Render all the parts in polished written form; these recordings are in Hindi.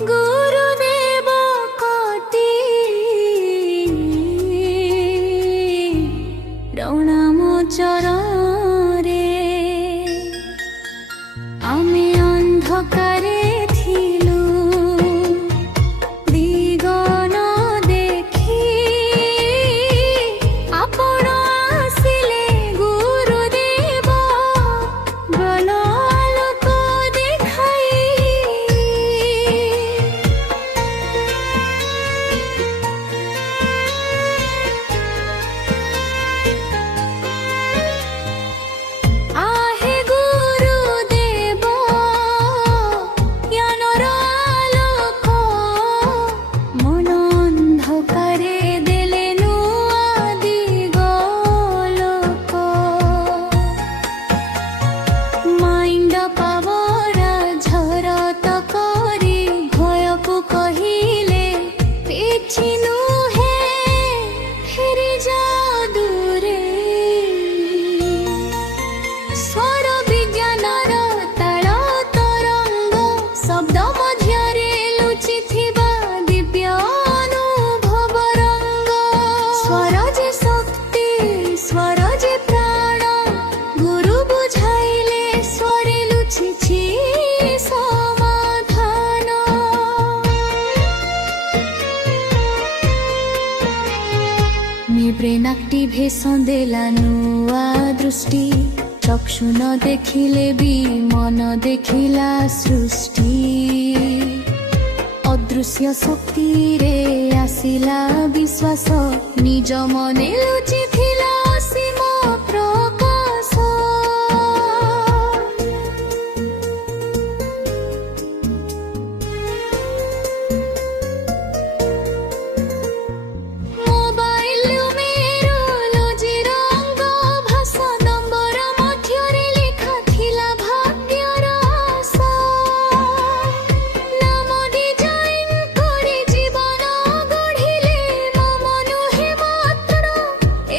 गुरुदेव कति प्रणाम चरणे आमे अंधकारे थिलु दिगन देखी आपण आसिले गुरुदेव गल आलोक देखाई आहे गुरुदेव ज्ञानर आलोक मन अंधकारे देले नुआ दिगलोक माइंड पावर झरत करी भयकु कहिले पिछि नुहे फेरि जा दूरे स्वर विज्ञानर ताल तरंग शब्द मध्यरे लुचिथिबा दिव्य अनुभव रंग स्वर जे शक्ति स्वर जे प्राण गुरु बुझाइले स्वरे लुचिछि समाधान मे ब्रेन एक्टिभेशन देला नुआ दृष्टि चक्षु न देखिले भी मन देखिला सृष्टि अदृश्य शक्ति रे आसिला विश्वास निज मने लुचिथिला असीम प्रकाश मोबाइल मेरो लोजी रंग भाषा नंबर मध्यरे लिखा थिला भाग्यर आशा नाम डिजाइन करी जीवन गढ़िले मम नुहे मात्र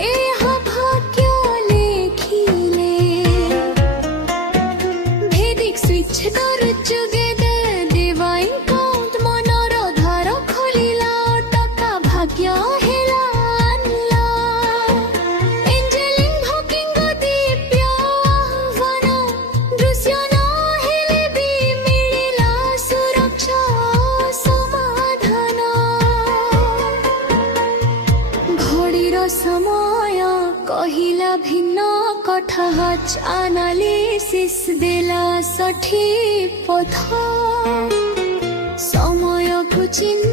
एहा भाग्य लेखिले भेदिक स्विच कर जुगे डिवाइन काउंट मनर धार खोलिला टका भाग्य हेला आनला एंजेलिंग भकिंग दिव्य आह्वान दृश्य न हेले भी मिलिला सुरक्षा समाधान घड़ीर समय कहिला भिन्न कठाच एनालिसिस देला सठिक पथ समय को चिन्ह